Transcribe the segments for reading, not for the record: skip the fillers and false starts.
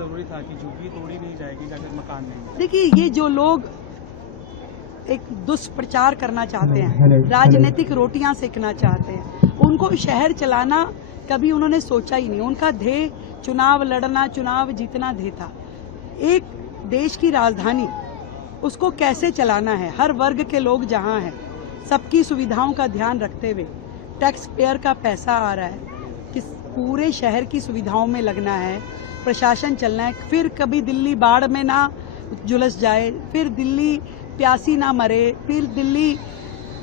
जरूरी था कि झुग्गी तोड़ी नहीं जाएगी अगर मकान नहीं? देखिए, ये जो लोग एक दुष्प्रचार करना चाहते हैं, राजनीतिक रोटियां सेकना चाहते हैं, उनको शहर चलाना कभी उन्होंने सोचा ही नहीं। उनका ध्येय चुनाव लड़ना, चुनाव जीतना ध्येय था। एक देश की राजधानी, उसको कैसे चलाना है, हर वर्ग के लोग जहां हैं, सबकी सुविधाओं का ध्यान रखते हुए, टैक्स पेयर का पैसा आ रहा है, किस पूरे शहर की सुविधाओं में लगना है, प्रशासन चलना है, फिर कभी दिल्ली बाढ़ में ना झुलस जाए, फिर दिल्ली प्यासी ना मरे, फिर दिल्ली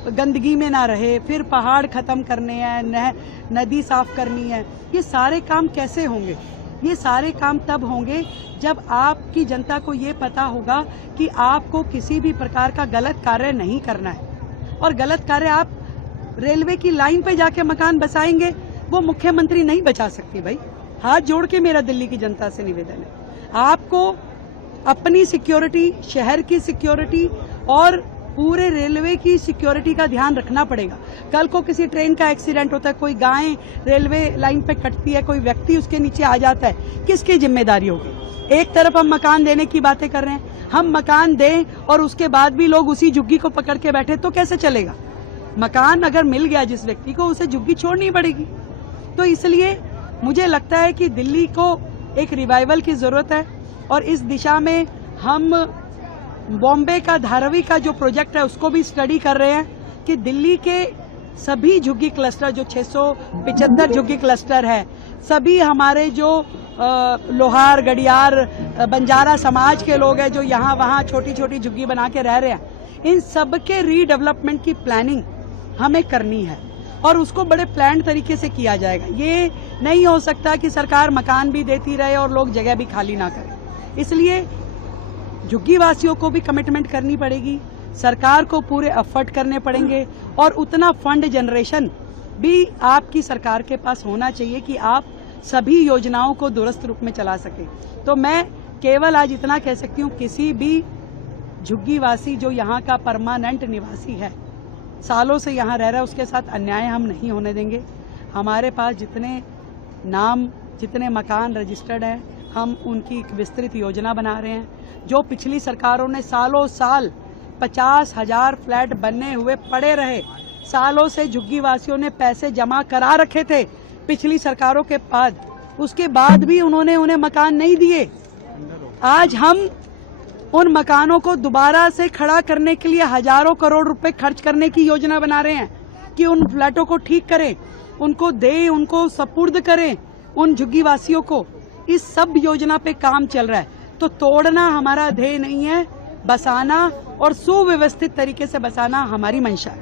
गंदगी में ना रहे, फिर पहाड़ खत्म करने हैं, नदी साफ करनी है। ये सारे काम कैसे होंगे? ये सारे काम तब होंगे जब आपकी जनता को ये पता होगा कि आपको किसी भी प्रकार का गलत कार्य नहीं करना है। और गलत कार्य आप रेलवे की लाइन पे जाके मकान बसाएंगे, वो मुख्यमंत्री नहीं बचा सकती। भाई, हाथ जोड़ के मेरा दिल्ली की जनता से निवेदन है, आपको अपनी सिक्योरिटी, शहर की सिक्योरिटी और पूरे रेलवे की सिक्योरिटी का ध्यान रखना पड़ेगा। कल को किसी ट्रेन का एक्सीडेंट होता है, कोई गाय रेलवे लाइन पे कटती है, कोई व्यक्ति उसके नीचे आ जाता है, किसकी जिम्मेदारी होगी? एक तरफ हम मकान देने की बातें कर रहे हैं, हम मकान दें और उसके बाद भी लोग उसी झुग्गी को पकड़ के बैठे तो कैसे चलेगा? मकान अगर मिल गया जिस व्यक्ति को, उसे झुग्गी छोड़नी पड़ेगी। तो इसलिए मुझे लगता है कि दिल्ली को एक रिवाइवल की जरूरत है और इस दिशा में हम बॉम्बे का धारावी का जो प्रोजेक्ट है उसको भी स्टडी कर रहे हैं कि दिल्ली के सभी झुग्गी क्लस्टर, जो 675 झुग्गी क्लस्टर है, सभी हमारे जो लोहार, गडियार, बंजारा समाज के लोग हैं जो यहाँ वहाँ छोटी छोटी झुग्गी बना के रह रहे हैं, इन सबके रीडेवलपमेंट की प्लानिंग हमें करनी है और उसको बड़े प्लान तरीके से किया जाएगा। ये नहीं हो सकता कि सरकार मकान भी देती रहे और लोग जगह भी खाली ना करें। इसलिए झुग्गी वासियों को भी कमिटमेंट करनी पड़ेगी, सरकार को पूरे एफर्ट करने पड़ेंगे और उतना फंड जनरेशन भी आपकी सरकार के पास होना चाहिए कि आप सभी योजनाओं को दुरुस्त रूप में चला सके। तो मैं केवल आज इतना कह सकती हूँ, किसी भी झुग्गी वासी जो यहाँ का परमानेंट निवासी है, सालों से यहाँ रह रहा है, उसके साथ अन्याय हम नहीं होने देंगे। हमारे पास जितने नाम, जितने मकान रजिस्टर्ड हैं, हम उनकी एक विस्तृत योजना बना रहे हैं। जो पिछली सरकारों ने सालों साल 50,000 फ्लैट बनने हुए पड़े रहे, सालों से झुग्गी वासियों ने पैसे जमा करा रखे थे पिछली सरकारों के बाद, उसके बाद भी उन्होंने उन्हें मकान नहीं दिए। आज हम उन मकानों को दोबारा से खड़ा करने के लिए हजारों करोड़ रुपए खर्च करने की योजना बना रहे हैं कि उन फ्लैटों को ठीक करें, उनको दें, उनको सपुर्द करें उन झुग्गी वासियों को। इस सब योजना पे काम चल रहा है। तो तोड़ना हमारा ध्येय नहीं है, बसाना और सुव्यवस्थित तरीके से बसाना हमारी मंशा है।